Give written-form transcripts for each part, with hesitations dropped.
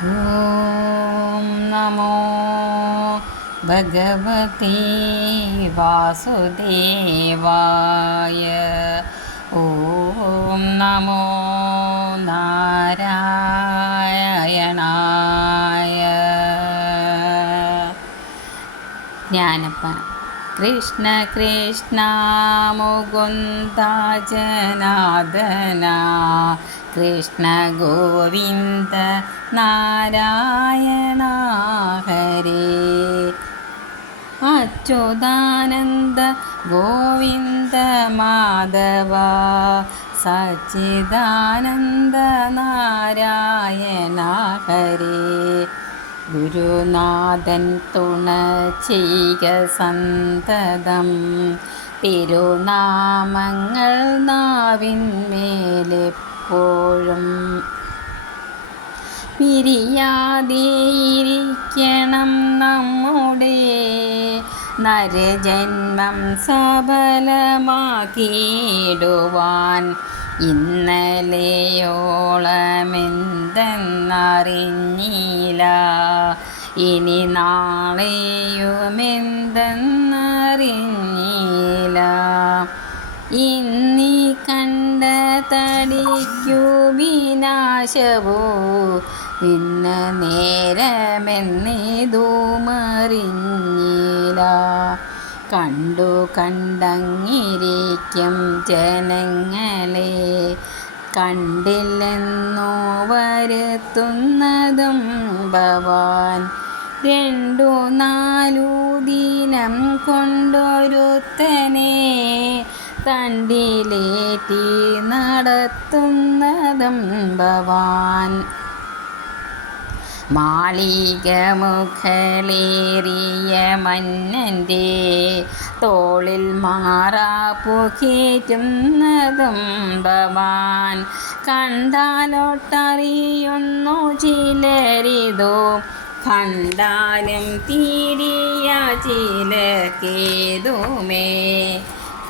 ഓം നമോ ഭഗവതേ വാസുദേവായ. ഓം നമോ നാരായണായ. ജ്ഞാനപ്പന. കൃഷ്ണ കൃഷ്ണ മുകുന്ദ ജനാർദ്ദന, കൃഷ്ണ ഗോവിന്ദ നാരായണ ഹരേ. അച്യുതാനന്ദ ഗോവിന്ദ മാധവ, സച്ചിദാനന്ദ നാരായണ ഹരേ. ഗുരുനാഥൻ തുണ ചെയ്യുക സന്തതം, തിരുനാമങ്ങൾ നാവിന്മേലെപ്പോഴും. പിരിയാതെയിരിക്കണം നമ്മുടെ നരജന്മം സഫലമാക്കിയിടുവാൻ. ഇന്നലെയോളമെന്തെന്നറിഞ്ഞില്ല, ഇനി നാളെയുമെന്തെന്നറിഞ്ഞില്ല. ഇന്നീ കണ്ട തടിക്കു വിനാശവോ, ഇന്ന് നേരമെന്നിതുമറിഞ്ഞില്ല. കണ്ടു കണ്ടങ്ങിരിക്കും ജനങ്ങളെ, കണ്ടില്ലെന്നോ വരുത്തുന്നതും ഭവാൻ. 2-4 ദിനം കൊണ്ടൊരുത്തനെ തണ്ടിലേറ്റി നടത്തുന്നതും ഭവാൻ. മാളിക മുഖലേറിയ മന്നൻ്റെ തോളിൽ മാറാപ്പുകേറ്റുന്നതും ഭവാൻ. കണ്ടാലൊട്ടറിയുന്നു ചിലരിതോ, കണ്ടാലും തീരിയ ചിലക്കേതുമേ.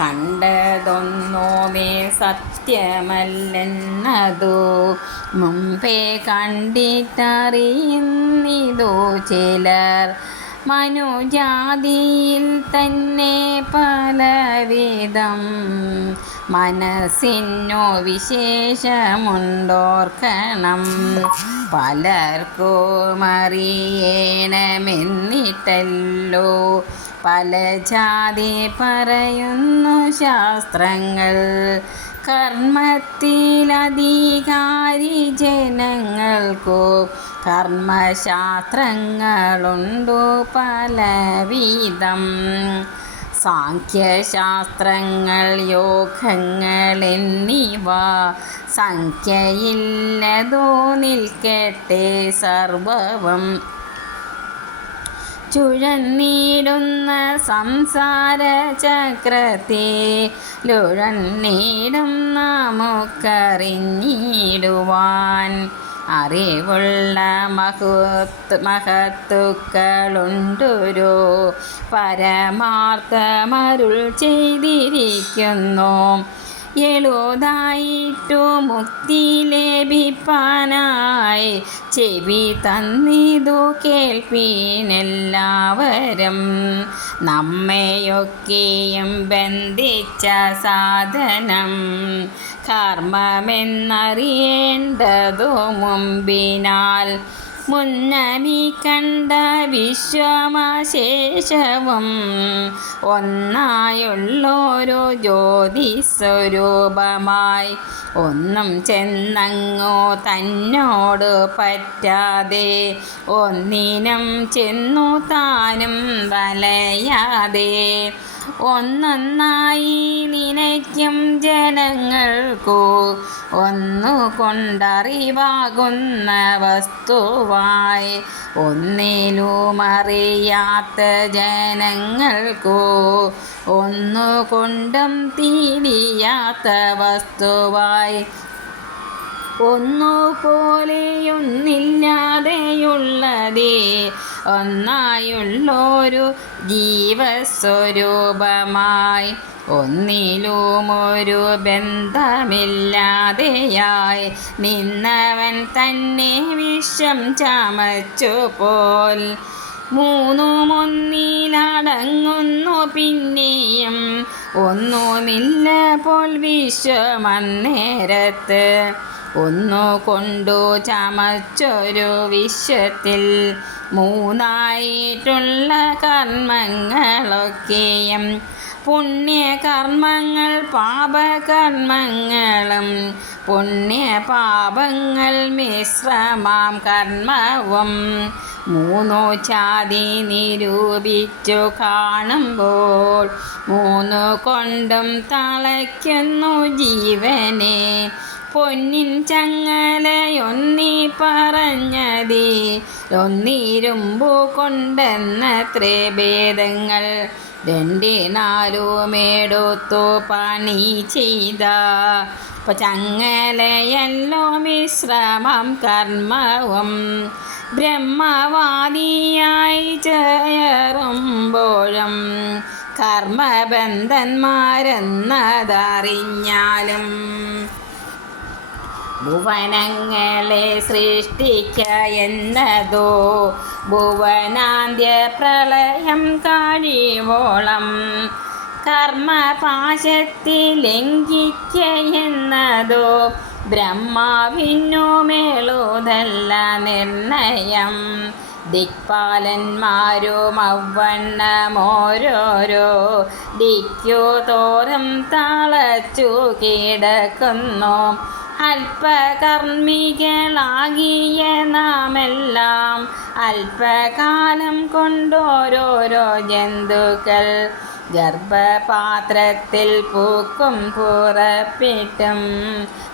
കണ്ടതൊന്നുമേ സത്യമല്ലെന്നതോ, മുമ്പേ കണ്ടിട്ടറിയുന്നിതോ ചിലർ. മനുജാതിയിൽ തന്നെ പലവിധം, മനസ്സിനു വിശേഷമുണ്ടോർക്കണം. പലർക്കും അറിയണമെന്നിട്ടല്ലോ പല ജാതി പറയുന്നു ശാസ്ത്രങ്ങൾ. കർമ്മത്തിലധികാരി ജനങ്ങൾക്കു കർമ്മശാസ്ത്രങ്ങളുണ്ടു പലവിധം. സാഖ്യശാസ്ത്രങ്ങൾ, യോഗങ്ങൾ എന്നിവ സംഖ്യയില്ലതോ നിൽക്കട്ടെ സർവവും. ചുഴന്നിടുന്ന സംസാര ചക്രത്തിലുഴന്നിടും നമുക്കറിഞ്ഞിടുവാൻ. അറിവുള്ള മഹത്തുക്കളുണ്ടൊരു പരമാർത്ഥമരുൾ ചെയ്തിരിക്കുന്നു. എളുതായിട്ടു മുക്തി ലഭിപ്പാനായി ചെവി തന്നിതു കേൾപ്പീനെല്ലാവരും. നമ്മയൊക്കെയും ബന്ധിച്ച സാധനം കർമ്മമെന്നറിയേണ്ടതു മുമ്പിനാൽ. മുന്നമി കണ്ട വിശ്വമശേഷവും ഒന്നായുള്ളൊരു ജ്യോതിസ്വരൂപമായി, ഒന്നും ചെന്നങ്ങോ തന്നോട് പറ്റാതെ, ഒന്നിനും ചെന്നു താനും വലയാതെ, ഒന്നൊന്നായി നിനയ്ക്കും ജനങ്ങൾക്കു ഒന്നുകൊണ്ടറിവാകുന്ന വസ്തുവായി. ഒന്നിലുമറിയാത്ത ജനങ്ങൾക്കു ഒന്നുകൊണ്ടും തിരിയാത്ത വസ്തുവായി. ഒന്നുപോലെയൊന്നില്ലാതെയുള്ളതേ ഒന്നായുള്ളൊരു ജീവസ്വരൂപമായി. ഒന്നിലുമൊരു ബന്ധമില്ലാതെയായി നിന്നവൻ തന്നെ വിഷം ചമച്ചു പോൽ. മൂന്നും ഒന്നിലടങ്ങുന്നു പിന്നെയും ഒന്നുമില്ല പോൽ വിശ്വമന്നേരത്ത്. ഒന്നുകൊണ്ടു ചമച്ചൊരു വിശ്വത്തിൽ മൂന്നായിട്ടുള്ള കർമ്മങ്ങളൊക്കെയും പുണ്യകർമ്മങ്ങൾ പാപകർമ്മങ്ങളും പുണ്യപാപങ്ങൾ മിശ്രമാം കർമ്മവും മൂന്നു ചാതി നിരൂപിച്ചു കാണുമ്പോൾ മൂന്നു കൊണ്ടും തളയ്ക്കുന്നു ജീവനെ. പൊന്നിൻ ചങ്ങലയൊന്നി പറഞ്ഞതി ഒന്നിരുമ്പു കൊണ്ടെന്നത്രേ ഭേദങ്ങൾ. രണ്ടിനാലുമെടുത്തു പണി ചെയ്ത ചങ്ങലയല്ലോ മിശ്രമം കർമ്മവും. ബ്രഹ്മവാദിയായി ചേരുമ്പോഴും കർമ്മബന്ധന്മാരെന്നതറിഞ്ഞാലും ഭുവനങ്ങളെ സൃഷ്ടിക്ക എന്നതോ ഭുവനാന്ത്യ പ്രളയം കഴിവോളം കർമ്മപാശത്തിൽ ലംഘിക്ക എന്നതോ ബ്രഹ്മാവിനു മേളുതല്ല നിർണയം. ദിക്പാലന്മാരും അവണ്ണമോരോരോ ദിക്കു തോറും തളച്ചു കിടക്കുന്നു. അല്പകർമ്മികളാകിയ നാമെല്ലാം അല്പകാലം കൊണ്ടോരോരോ ജന്തുക്കൾ ഗർഭപാത്രത്തിൽ പൂക്കും പുറപ്പെട്ടും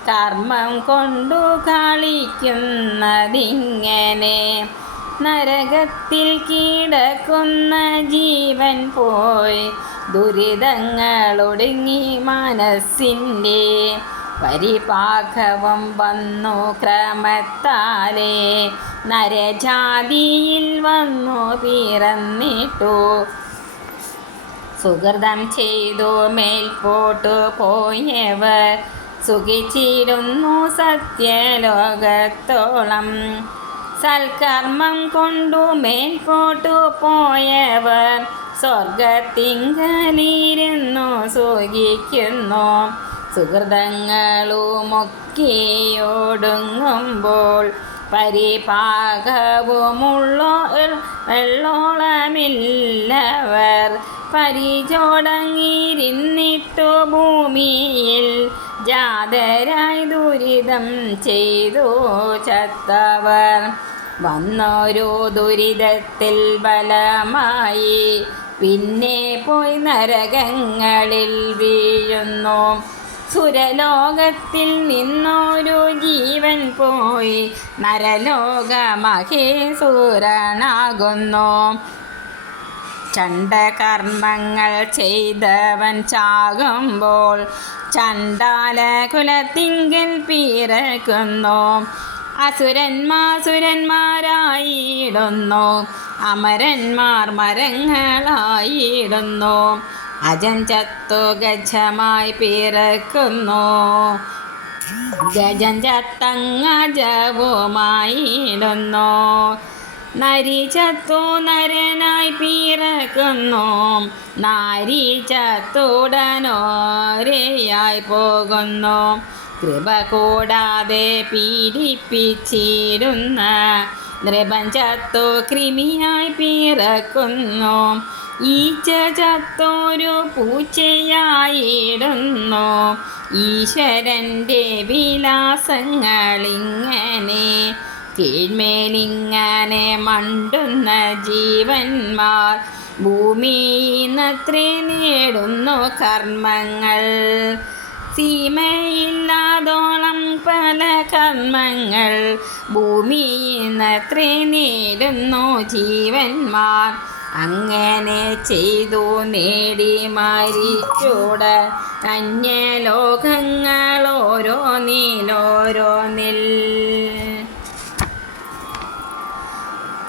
കർമ്മം കൊണ്ടു കളിക്കുന്നതിങ്ങനെ. നരകത്തിൽ കിടക്കുന്ന ജീവൻ പോയി ദുരിതങ്ങളൊടുങ്ങി മനസ്സിൻ്റെ പരിപാകവം വന്നു ക്രമത്താലേ നരജാതിയിൽ വന്നു പിറന്നിട്ടു. സുഹൃതം ചെയ്തു മേൽപോട്ടു പോയവർ സുഖിച്ചിരുന്നു സത്യലോകത്തോളം. സൽക്കർമ്മം കൊണ്ടു മേൽപോട്ടു പോയവർ സ്വർഗത്തിങ്കലിരുന്നു സുഖിക്കുന്നു. സുഹൃതങ്ങളുമൊക്കെയൊടുങ്ങുമ്പോൾ പരിപാകവുമുള്ളോളമില്ലവർ പരിചോടങ്ങിരുന്നിട്ടു ഭൂമിയിൽ ജാതരായി ദുരിതം ചെയ്തു ചത്തവർ. വന്നൊരു ദുരിതത്തിൽ ബലമായി പിന്നെ പോയി നരകങ്ങളിൽ വീഴുന്നു. സുരലോകത്തിൽ നിന്നൊരു ജീവൻ പോയി നരലോക മഹേശ്വരനാകുന്നു. ചണ്ഡകർമ്മങ്ങൾ ചെയ്തവൻ ചാകുമ്പോൾ ചണ്ഡാല കുലത്തിങ്കൽ പിറക്കുന്നു. അസുരന്മാരായിടുന്നു, അമരന്മാർ മരങ്ങളായിടുന്നു. അജൻ ചത്തു ഗജമായി പിറക്കുന്നു, ഗജൻ ചത്തങ്ങജവുമായിടുന്നു. നരി ചത്തു നരനായി പിറക്കുന്നു, നാരി ചത്തുടനോരയായി പോകുന്നു. കൃപ കൂടാതെ പീഡിപ്പിച്ചിരുന്ന നൃപൻ ചത്തു കൃമിയായി പിറക്കുന്നു. ഈച്ച ചത്തൊരു പൂച്ചയായിടുന്നു. ഈശ്വരൻ്റെ വിലാസങ്ങളിങ്ങനെ കീഴ്മേലിങ്ങനെ മണ്ടുന്ന ജീവന്മാർ ഭൂമിയിന്നത്രേ നേടുന്നു കർമ്മങ്ങൾ. സീമയില്ലാതോളം പല കർമ്മങ്ങൾ ഭൂമിയിന്നത്രേ നേടുന്നു ജീവന്മാർ. അങ്ങനെ ചെയ്തു നേടി മരിച്ചൂട അന്യലോകങ്ങൾ ഓരോന്നിലോരോന്നിൽ.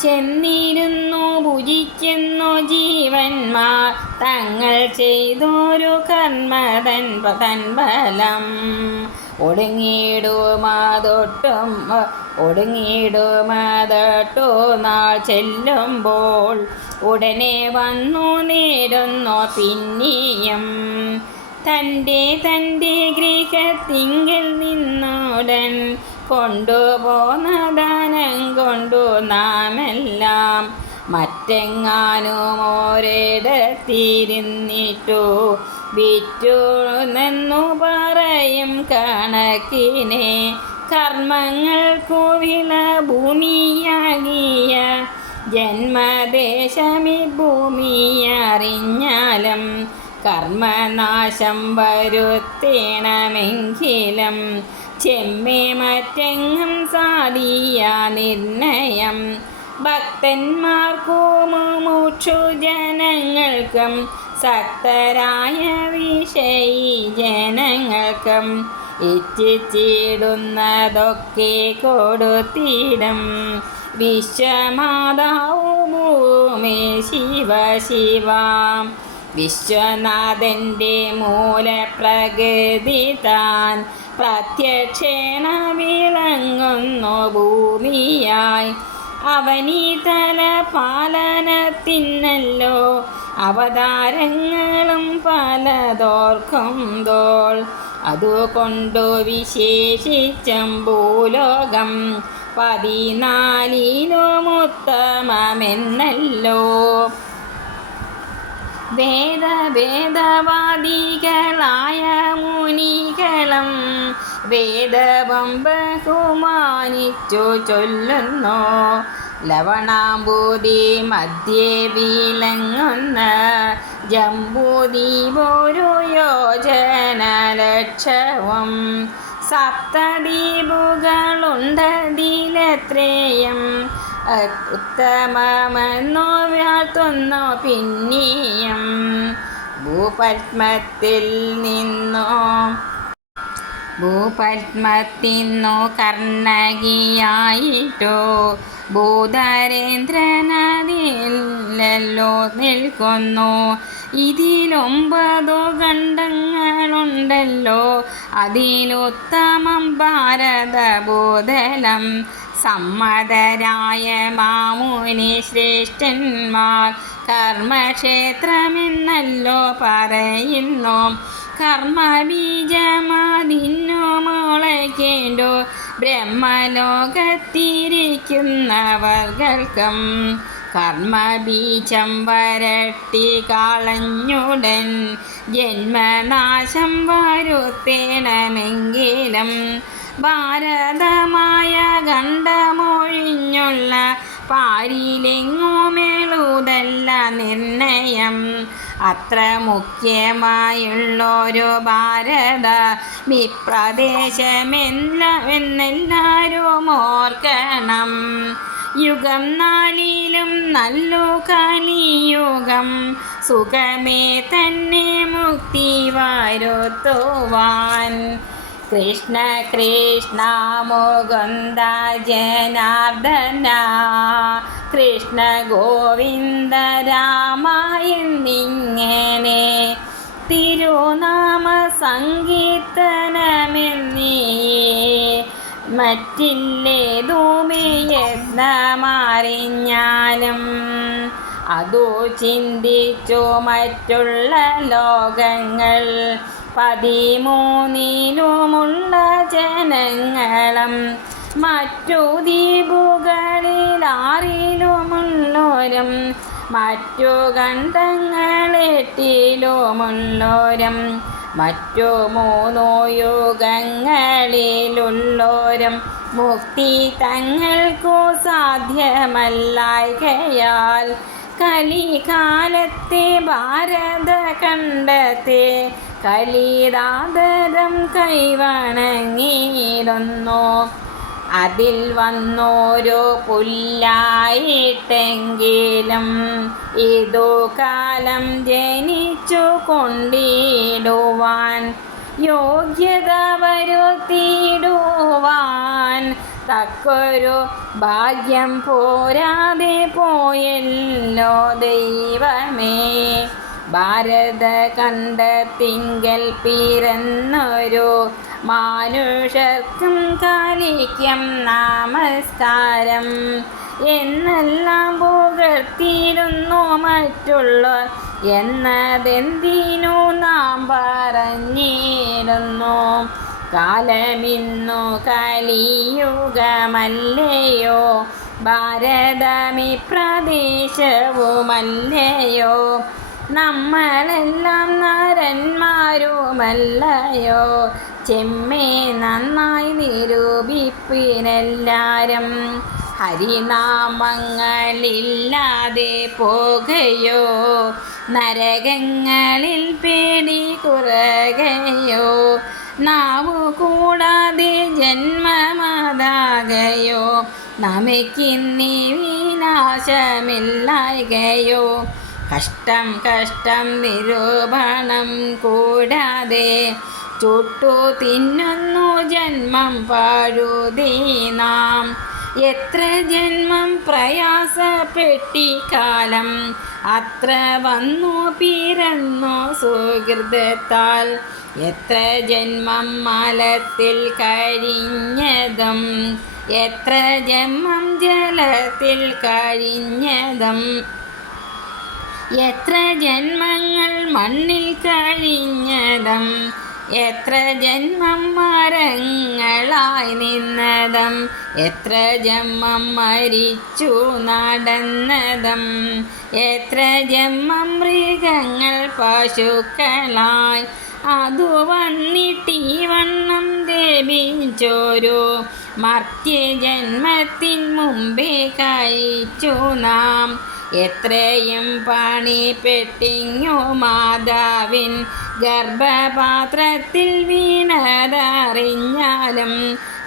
ചെന്നിരുന്നു ഭുജിക്കുന്നു ജീവന്മാർ തങ്ങൾ ചെയ്തൊരു കർമ്മതൻ ഫലം. ഒടുങ്ങിടുമതൊട്ടു നാൾ ചെല്ലുമ്പോൾ ഉടനെ വന്നു നേടുന്നു പിന്നെയും തൻ്റെ ഗൃഹത്തിങ്കൽ നിന്നുടൻ കൊണ്ടുപോന്ന ദാനം കൊണ്ടു നാമെല്ലാം മറ്റെങ്ങാനും ഒരിടത്തിരുന്നിട്ടു വിറ്റുനെന്നു പറയും കണക്കിനെ കർമ്മങ്ങൾക്കു വില ഭൂമിയാകിയ ജന്മദേശമി ഭൂമിയറിഞ്ഞാലും കർമ്മനാശം വരുത്തേണമെങ്കിലും ചെമ്മേ മറ്റെങ്ങും സാധിയ നിർണയം. ഭക്തന്മാർക്കും മുമുക്ഷു ജനങ്ങൾക്കും സക്തരായ വിഷയി ജനങ്ങൾക്കും ഇച്ഛിച്ചിടുന്നതൊക്കെ കൊടുത്തിടും വിശ്വമാതാവു ഭൂമി ശിവ. വിശ്വനാഥൻ്റെ മൂലപ്രകൃതി താൻ പ്രത്യക്ഷേണ വിളങ്ങുന്നു ഭൂമിയായി. അവനീതല പാലനത്തിനല്ലോ അവതാരങ്ങളും പലതോർക്കുന്തോൾ. അതുകൊണ്ടു വിശേഷിച്ചും ഭൂലോകം 14 വേദവാദികളായ മുനികളും വേദവും ബഹുമാനിച്ചു ചൊല്ലുന്നു. ലവണാംബൂതി മധ്യേ വിളങ്ങുന്ന ജംബൂദ്വീപൊരു യോജന ലക്ഷവും സപ്തദ്വീപുകളുണ്ടതിലെത്രയും ഉത്തമമെന്നു വാഴ്ത്തുന്നു പിന്നെയും. ഭൂപത്മത്തിൽ നിന്നു കർണകിയായിട്ടു ഭൂധരേന്ദ്രനദിയിലല്ലോ നിൽക്കുന്നു. ഇതിൽ9 ഖണ്ഡങ്ങളുണ്ടല്ലോ. അതിലുത്തമം ഭാരതഭൂതലം. സമ്മതരായ മാമുനി ശ്രേഷ്ഠന്മാർ കർമ്മക്ഷേത്രമെന്നല്ലോ പറയുന്നു. കർമ്മബീജമാതിന്നു മുളയ്ക്കേണ്ടു ബ്രഹ്മലോകത്തിരിക്കുന്നവർക്കും കർമ്മബീജം വരട്ടി കളഞ്ഞുടൻ ജന്മനാശം വരുത്തേണമെങ്കിലും ഭാരതമായ ഖണ്ഡമൊഴിഞ്ഞുള്ള പാരിലെങ്ങുമെഴുതല്ല നിർണയം. അത്ര മുഖ്യമായുള്ളൊരു ഭാരത വിപ്രദേശമെന്നെല്ലാവരും ഓർക്കണം. യുഗം 4 നല്ലു കലിയുഗം സുഖമേ തന്നെ മുക്തി വരുത്തുവാൻ. കൃഷ്ണ കൃഷ്ണ മുകുന്ദ ജനാർദ്ദന കൃഷ്ണ ഗോവിന്ദ രാമ എന്നിങ്ങനെ തിരുനാമ സങ്കീർത്തനമെന്നീ മറ്റില്ലേതുമേ യത്നമറിഞ്ഞാലും അതു ചിന്തിച്ചു മറ്റുള്ള ലോകങ്ങൾ 13 ജനങ്ങളും മറ്റു ദ്വീപുകളിൽ 6 മറ്റു ഖണ്ഡങ്ങൾ 8 മറ്റു 3 യുഗങ്ങളിലുള്ളോരും മുക്തി തങ്ങൾക്കു സാധ്യമല്ലായ്കയാൽ കലികാലത്തെ ഭാരതഖണ്ഡത്തെ കലിരാദരം കൈവണങ്ങിയിടുന്നു. അതിൽ വന്നോരോ പുല്ലായിട്ടെങ്കിലും ഇതു കാലം ജനിച്ചു കൊണ്ടിടുവാൻ യോഗ്യത വരുത്തിയിടുവാൻ തക്കൊരു ഭാഗ്യം പോരാതെ പോയല്ലോ ദൈവമേ. ഭാരതഖണ്ഡത്തിങ്കൽ പിറന്നൊരു മാനുഷർക്കും കാലിക്കും നമസ്കാരം എന്നെല്ലാം പുകഴ്ത്തിയിരുന്നു മറ്റുള്ളവർ എന്നതെന്തിനു നാം പറഞ്ഞിരുന്നു. കാലമിന്നു കലിയുഗമല്ലയോ, ഭാരതമി പ്രദേശവുമല്ലയോ, നമ്മളെല്ലാം നരന്മാരുമല്ലയോ. ചെമ്മേ നന്നായി നിരൂപിപ്പിനെല്ലാരും. ഹരിനാമങ്ങളില്ലാതെ പോകുകയോ, നരകങ്ങളിൽ പേടി കുറയുകയോ, നാവു കൂടാതെ ജന്മമാതാകയോ, നമുക്കിന്നി വിനാശമില്ലായകയോ. കഷ്ടം കഷ്ടം നിരൂപണം കൂടാതെ ചുട്ടു തിന്നുന്നു ജന്മം പഴുതി നാം. എത്ര ജന്മം പ്രയാസപ്പെട്ടി കാലം അത്ര വന്നു പിറന്നു സുഹൃതത്താൽ. എത്ര ജന്മം മലത്തിൽ കഴിഞ്ഞതും എത്ര ജന്മം ജലത്തിൽ കഴിഞ്ഞതും എത്ര ജന്മങ്ങൾ മണ്ണിൽ കഴിഞ്ഞതും എത്ര ജന്മം മരങ്ങളായി നിന്നതും എത്ര ജന്മം മരിച്ചു നടന്നതും എത്ര ജന്മം മൃഗങ്ങൾ പശുക്കളായി അതു വന്നിട്ടീ വണ്ണം ദേവിച്ചോരു മർത്യജന്മത്തിൻ മുമ്പേ കഴിച്ചു നാം. എത്രയും പണിപ്പെട്ടിങ്ങു മാതാവിൻ ഗർഭപാത്രത്തിൽ വീണതറിഞ്ഞാലും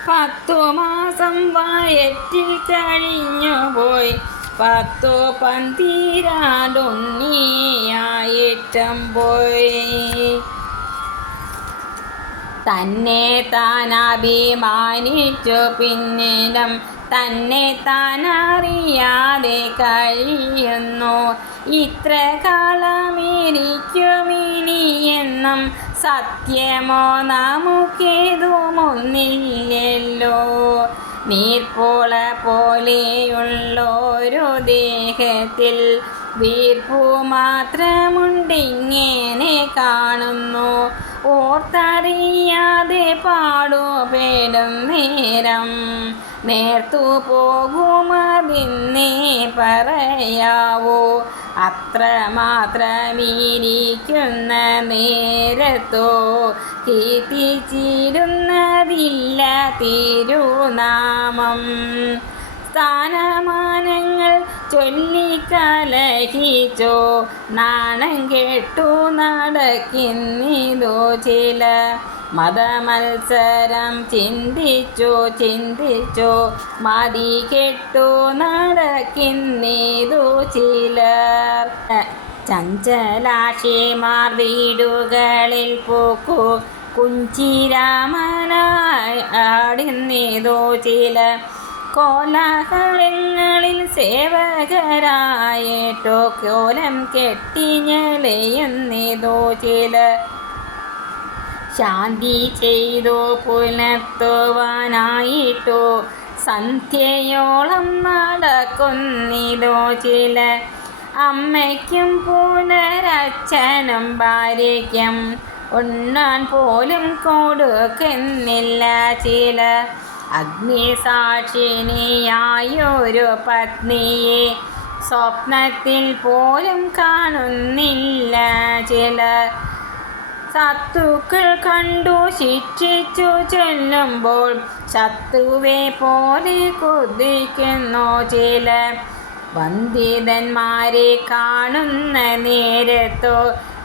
10 മാസം വയറ്റിൽ കഴിഞ്ഞുപോയി 10 പന്തിരാണ്ടുണ്ണിയായിട്ടും പോയി. തന്നെ താനഭിമാനിച്ചു പിന്നിടം തന്നെ താനറിയാതെ കഴിയുന്നു. ഇത്ര കാലമിരിക്കുമിനിയെന്നും സത്യമോ നമുക്കേതുമൊന്നില്ലല്ലോ. നീർപ്പോള പോലെയുള്ളൊരു ദേഹത്തിൽ വീർപ്പു മാത്രമുണ്ടിങ്ങനെ കാണുന്നു. ഓർത്തറിയാതെ പാടുപെടും നേരം നേർത്തു പോകുമതിന്നേ പറയാവോ. അത്രമാത്രമിരിക്കുന്ന നേരത്തോ കീർത്തിച്ചിരുന്നതില്ല തിരുനാമം. സ്ഥാനമാനങ്ങൾ ചൊല്ലിക്കലഹിച്ചോ നാണം കെട്ടു നടക്കിന്നിതോ ചില. മതമത്സരം ചിന്തിച്ചോ മതി കെട്ടു നടക്കിന്നിതു ചിലർ. ചഞ്ചലാക്ഷിമാർ വീടുകളിൽ പോക്കു കുഞ്ചിരാമനായി ആടുന്നിതോ ചിലർ. കോലാഹലങ്ങളിൽ സേവകരായിട്ടോ കോലം കെട്ടിഞ്ഞലയുന്നിതോ ചിലർ. ശാന്തി ചെയ്തു പുലർത്തുവാനായിട്ടോ സന്ധ്യയോളം നടക്കുന്നിതോ ചിലർ. അമ്മയ്ക്കും പുനരച്ഛനും ഭാര്യയ്ക്കും ഉണ്ണാൻ പോലും കൊടുക്കുന്നില്ല ചിലർ. അഗ്നിസാക്ഷിണിയായൊരു പത്നിയെ സ്വപ്നത്തിൽ പോലും കാണുന്നില്ല ചിലർ. ശത്രുക്കൾ കണ്ടു ശിക്ഷിച്ചു ചൊല്ലുമ്പോൾ ശത്രുവെ പോലെ കൊതിക്കുന്നു ചിലർ. വന്ദിതന്മാരെ കാണുന്ന നേരത്തോ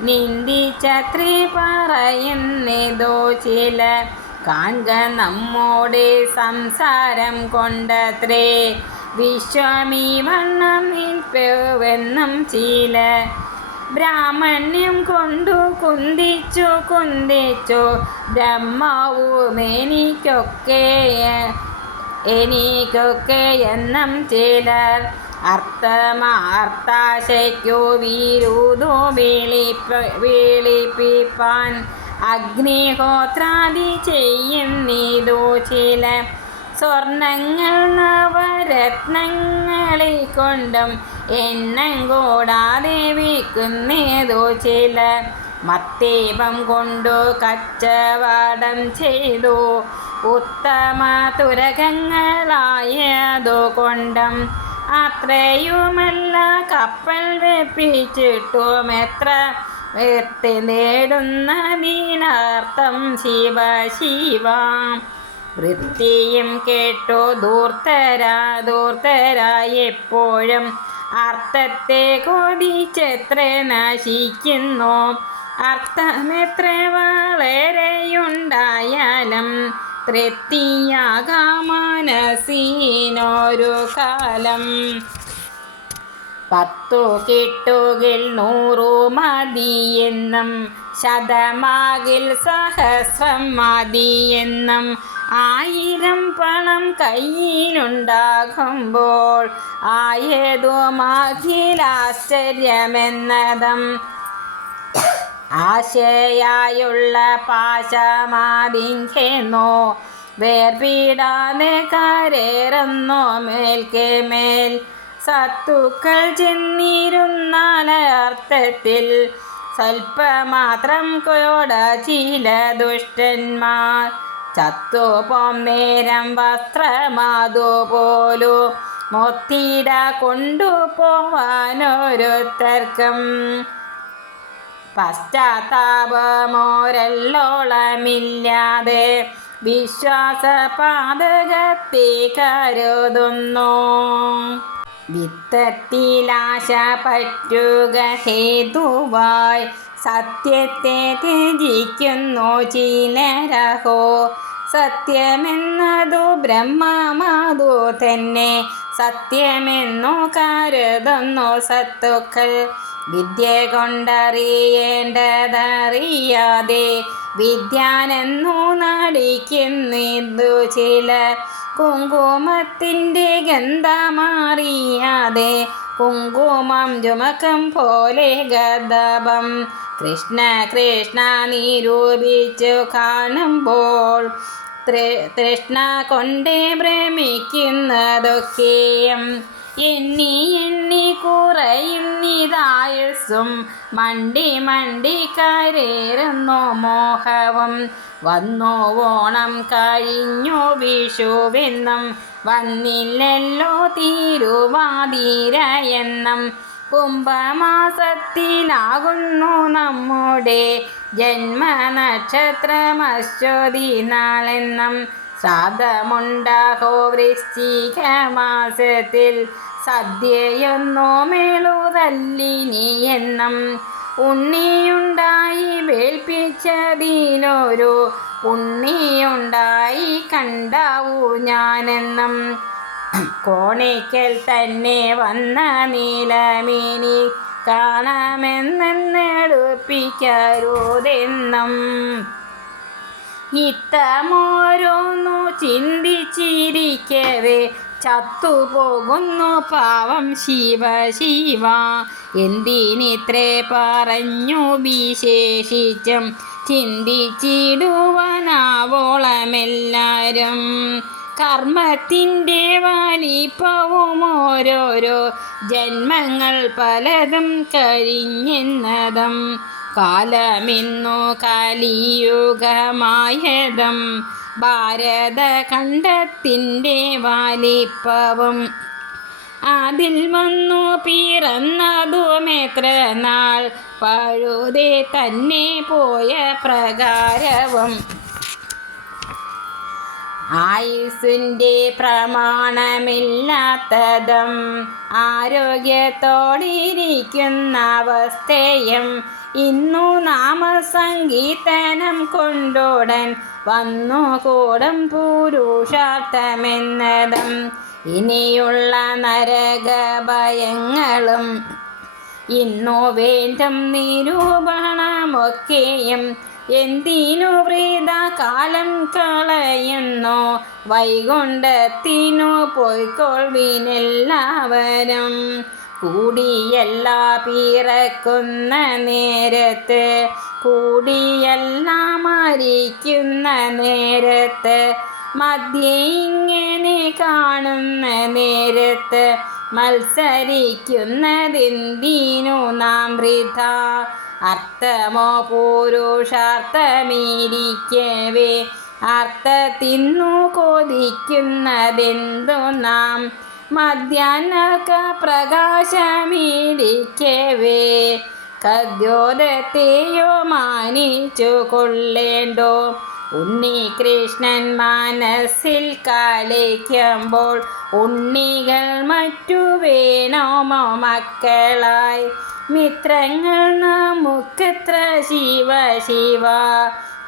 നിന്ദിച്ചത്രി പറയുന്നിതോ ചിലർ. കാൺക നമ്മോടെ സംസാരം കൊണ്ടത്രേ വിശ്വമീ വണ്ണം നിൽപ്പുവെന്നും ചിലർ. ബ്രാഹ്മണ്യം കൊണ്ടു കുന്തിച്ചു ബ്രഹ്മാവും എനിക്കൊക്കെ എനിക്കൊക്കെ എന്നും ചിലർ അർത്ഥമാർത്താശയ്ക്കു വിരുതു വിളിപ്പിപ്പാൻ അഗ്നിഹോത്രാദി ചെയ്യുന്നിതു ചില സ്വർണങ്ങൾ നവരത്നങ്ങളെ കൊണ്ടും എണ്ണം കൂടാതെ വിൽക്കുന്നതു ചില മത്തേപം കൊണ്ടു കച്ചവടം ചെയ്തു ഉത്തമ തുരകങ്ങളായതു കൊണ്ടും അത്രയുമല്ല കപ്പൽ വെപ്പിച്ചിട്ടും എത്ര വ്യക്തി നേടുന്നതിനർത്ഥം ശിവ ശിവ വൃത്തിയും കേട്ടു ധൂർത്തരായി എപ്പോഴും അർത്ഥത്തെ കൊതിച്ചെത്ര നശിക്കുന്നു അർത്ഥമെത്ര വളരെയുണ്ടായാലും തൃപ്തിയാകാം മനസ്സിനൊരു കാലം 10 കിട്ടുകിൽ 100 മതിയെന്നും ശതമാകിൽ സഹസ്രം മതിയെന്നും 1000 പണം കയ്യിലുണ്ടാകുമ്പോൾ ആയതുമാകിലാശ്ചര്യമെന്നതും ആശയായുള്ള പാശമാതിങ്കെന്നോ വേർപിടാതെ കരേറുന്നു മേൽക്ക് മേൽ സത്തുക്കൾ ചെന്നിരുന്നാൽ അർത്ഥത്തിൽ സ്വൽപ്പമാത്രം കോട ചില ദുഷ്ടന്മാർ ചത്തുപോം നേരം വസ്ത്രമാതുപോലു മൊത്തിട കൊണ്ടുപോവാനൊരുത്തർക്കും പശ്ചാത്താപമോരല്ലോളമില്ലാതെ വിശ്വാസപാതകത്തെ കരുതുന്നു വിത്തത്തിലാശ പറ്റുക ഹേതുവായി സത്യത്തെ ത്യജിക്കുന്നു ചിലരഹോ സത്യമെന്നതു ബ്രഹ്മമാതു തന്നെ സത്യമെന്നു കരുതുന്നു സത്തുക്കൾ വിദ്യ കൊണ്ടറിയേണ്ടതറിയാതെ വിദ്യാനെന്നു നടിക്കുന്നിതു ചിലർ കുങ്കുമത്തിൻ്റെ ഗന്ധമറിയാതെ കുങ്കുമം ചുമക്കം പോലെ ഗദപം കൃഷ്ണ കൃഷ്ണ നിരൂപിച്ചു കാണുമ്പോൾ തൃഷ്ണ കൊണ്ടേ ഭ്രമിക്കുന്നതൊക്കെയും എണ്ണി എണ്ണി കുറയുന്നിതായുസ്സും മണ്ടി മണ്ടി കരേറുന്നു മോഹവും വന്നു ഓണം കഴിഞ്ഞു വിഷുവെന്നും വന്നില്ലല്ലോ തിരുവാതിര എന്നും കുംഭമാസത്തിലാകുന്നു നമ്മുടെ ജന്മനക്ഷത്രമശ്വതി നാളെന്നും ശ്രാദ്ധമുണ്ടാകോ വൃശ്ചിക മാസത്തിൽ സദ്യയൊന്നു മെളുതല്ലിനി എന്നും ഉണ്ണിയുണ്ടായി വേൽപ്പിച്ചതിലൊരു ഉണ്ണിയുണ്ടായി കണ്ടാവൂ ഞാനെന്നും കോണിക്കൽ തന്നെ വന്ന നീലമേനി കാണാമെന്നെടുപ്പിക്കരുതെന്നും ഇത്തമോരോന്നു ചിന്തിച്ചിരിക്കവേ ചത്തുപോകുന്നു പാവം ശിവ ശിവ എന്തിനിത്രേ പറഞ്ഞു വിശേഷിച്ചും ചിന്തിച്ചിടുവാനാവോളമെല്ലാരും കർമ്മത്തിൻ്റെ വലിപ്പവും ഓരോരോ ജന്മങ്ങൾ പലതും കഴിഞ്ഞെന്നതും കാലമിന്നു കലിയുഗമായതും ഭാരതഖണ്ഡത്തിൻ്റെ വലിപ്പവും അതിൽ വന്നു പിറന്നതുമെത്ര നാൾ പഴുതേ തന്നെ പോയ പ്രകാരവും ആയുസ്സിൻ്റെ പ്രമാണമില്ലാത്തതും ആരോഗ്യത്തോടിരിക്കുന്ന അവസ്ഥയും ഇന്നു നാമസങ്കീർത്തനം കൊണ്ടുടൻ വന്നുകൂടും പുരുഷാർത്ഥമെന്നതും ഇനിയുള്ള നരകഭയങ്ങളും ഇന്നു വേണ്ടും നിരൂപണമൊക്കെയും എന്തിനു വൃഥ കാലം കളയുന്നു, വൈകുണ്ഠത്തിനു പോയിക്കൊള്ളുവിനെല്ലാവരും. കൂടിയല്ല പിറക്കുന്ന നേരത്ത്, കൂടിയല്ല മരിക്കുന്ന നേരത്ത്, മധ്യേ ഇങ്ങനെ കാണുന്ന നേരത്ത്, മത്സരിക്കുന്നതെന്തിനു നാം വൃഥ. അർത്ഥമോ പുരുഷാർത്ഥമിരിക്കവേ, അർത്ഥത്തിന്നു കൊതിക്കുന്നതെന്തു നാം. മധ്യാഹ്നക പ്രകാശമിരിക്കവേ, കദ്യോതത്തെയോ മാനിച്ചു കൊള്ളേണ്ടോ. ഉണ്ണികൃഷ്ണൻ മനസ്സിൽ കളിക്കുമ്പോൾ, ഉണ്ണികൾ മറ്റു വേണമോ മക്കളായി. മിത്രങ്ങൾ നമുക്കെത്ര ശിവ ശിവ,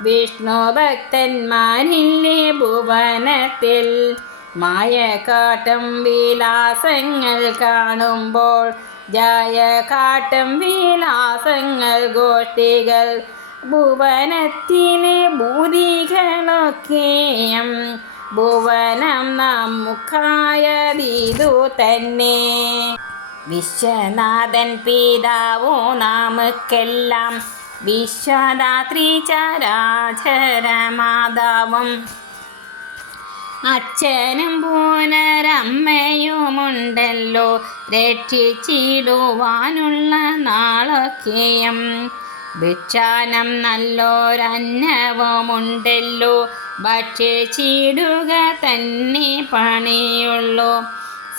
വിഷ്ണു ഭക്തന്മാരില്ലേ ഭുവനത്തിൽ. മായക്കാട്ടും വിലാസങ്ങൾ കാണുമ്പോൾ, ജയക്കാട്ടും വിലാസങ്ങൾ ഗോഷ്ഠികൾ. ഭുവനത്തിലെ ഭൂതികളൊക്കെയും ഭുവനം നമുക്കായതിതു തന്നെ. വിശ്വനാഥൻ പിതാവോ നമുക്കെല്ലാം, വിശ്വദാത്രി ചരാചരമാതാവും. അച്ഛനും പുനരമ്മയുമുണ്ടല്ലോ, രക്ഷിച്ചിടുവാനുള്ള നാളൊക്കെയും. ഭിക്ഷാനം നല്ലൊരന്നവുമുണ്ടല്ലോ, ഭക്ഷിച്ചിടുക തന്നെ പണിയുള്ളൂ.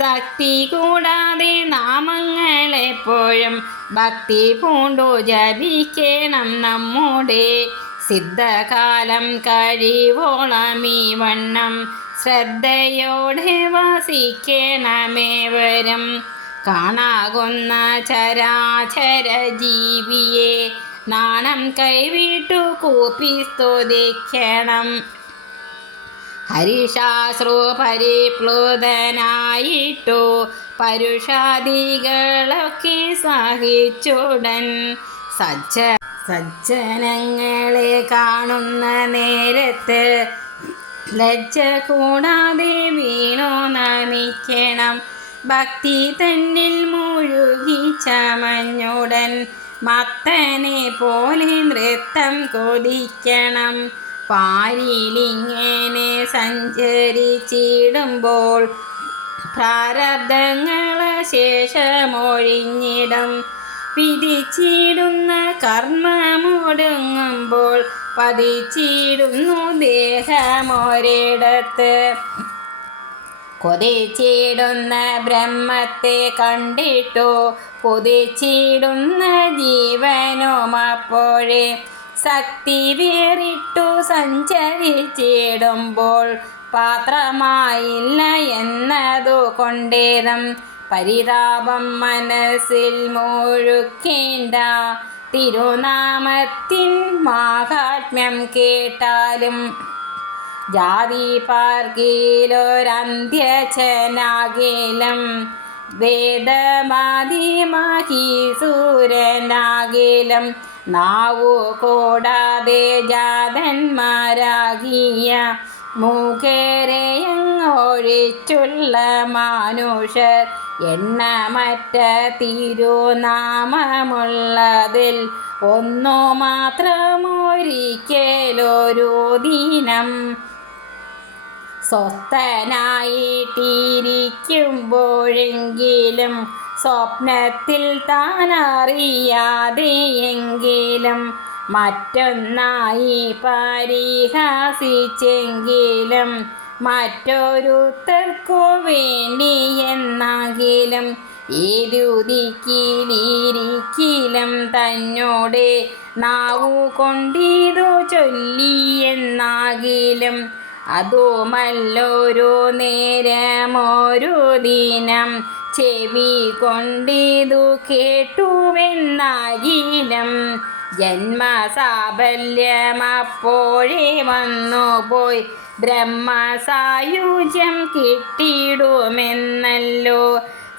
ശക്തി കൂടാതെ നാമങ്ങളെപ്പോഴും ഭക്തി പൂണ്ടു ജപിക്കണം നമ്മുടെ. സിദ്ധകാലം കഴിവോളം ഈ വണ്ണം ശ്രദ്ധയോടെ വസിക്കണമേവരും. കാണാകുന്ന ചരാചര ജീവിയെ നാണം കൈവിട്ടു കൂപ്പി സ്തുതിക്കണം. ഹരിശാസ്ത്രോ പരിപ്ലുതനായിട്ടു പരുഷാദികളൊക്കെ സഹിച്ചുടൻ. സജ്ജനങ്ങളെ കാണുന്ന നേരത്ത് ലജ്ജ കൂടാതെ വീണു നമിക്കണം. ഭക്തി തന്നിൽ മുഴുകി ചമഞ്ഞുടൻ, മത്തനെ പോലെ നൃത്തം കൊതിക്കണം. പാരിലിങ്ങനെ സഞ്ചരിച്ചിടുമ്പോൾ, പ്രാരബ്ധങ്ങൾ ശേഷമൊഴിഞ്ഞിടും. വിധിച്ചിടുന്ന കർമ്മമൊടുങ്ങുമ്പോൾ, പതിച്ചിടുന്നു ദേഹമൊരിടത്ത്. കൊതിച്ചിടുന്ന ബ്രഹ്മത്തെ കണ്ടിട്ടു കൊതിച്ചിടുന്ന ജീവനും അപ്പോഴേ. ശക്തി വേറിട്ടു സഞ്ചരിച്ചിടുമ്പോൾ, പാത്രമായില്ല എന്നതു കൊണ്ടേതും. പരിതാപം മനസ്സിൽ മുഴുക്കേണ്ട, തിരുനാമത്തിൻ മാഹാത്മ്യം കേട്ടാലും. ജാതി പാർക്കിലൊരന്ത്യജനാകിലും, വേദമാതിമഹീസൂരനാകിലും. നാവു കൂടാതെ ജാതന്മാരാകിയ മൂകരെയങ്ങൊഴിച്ചുള്ള മാനുഷർ, എണ്ണമറ്റ തിരുനാമമുള്ളതിൽ ഒന്നു മാത്രമൊരിക്കലൊരു ദിനം. സ്വസ്ഥനായിട്ടിരിക്കുമ്പോഴെങ്കിലും, സ്വപ്നത്തിൽ താനറിയാതെയെങ്കിലും, മറ്റൊന്നായി പരിഹസിച്ചെങ്കിലും, മറ്റൊരുത്തർക്കു വേണ്ടിയെന്നാകിലും, ഏതുദിക്കിലിരിക്കിലും തന്നോടെ നാവു കൊണ്ടിതു ചൊല്ലിയെന്നാകിലും, അതുമല്ലൊരു നേരമൊരു ദിനം ചെവി കൊണ്ടിതു കേട്ടുവെന്നാകിലും, ജന്മസാഫല്യമപ്പോഴേ വന്നുപോയി ബ്രഹ്മസായുജ്യം കിട്ടിയിടുമെന്നല്ലോ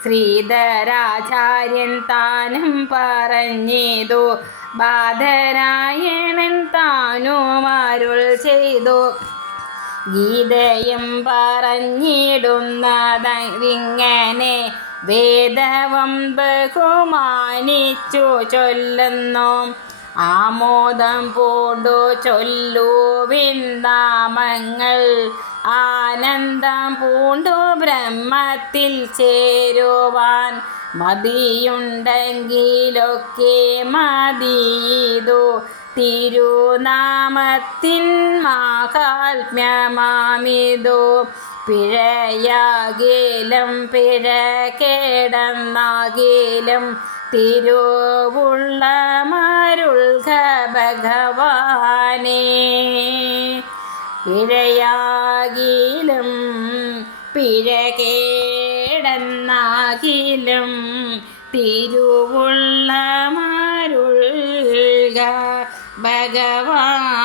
ശ്രീധരാചാര്യൻ താനും പറഞ്ഞതു. ബാധരായണൻ താനുമരുൾ ചെയ്തു ഗീതയും പറഞ്ഞിടുന്നതിങ്ങനെ വേദവം ബഹുമാനിച്ചു ചൊല്ലുന്നു ആമോദം പൂണ്ടു ചൊല്ലുവിൻ നാമങ്ങൾ ആനന്ദം പൂണ്ടു ബ്രഹ്മത്തിൽ ചേരുവാൻ മതിയുണ്ടെങ്കിലൊക്കെ മതിയിതു തിരുനാമത്തിൻ മാഹാത്മ്യമാമിതു പിഴയാകിലും പിഴകേടന്നാകിലും തിരുവുള്ളമരുൾക ഭഗവാനേ പിഴയാകിലും പിഴകേടന്നാകിലും തിരുവുള്ളമരുൾക ഭഗവാനേ.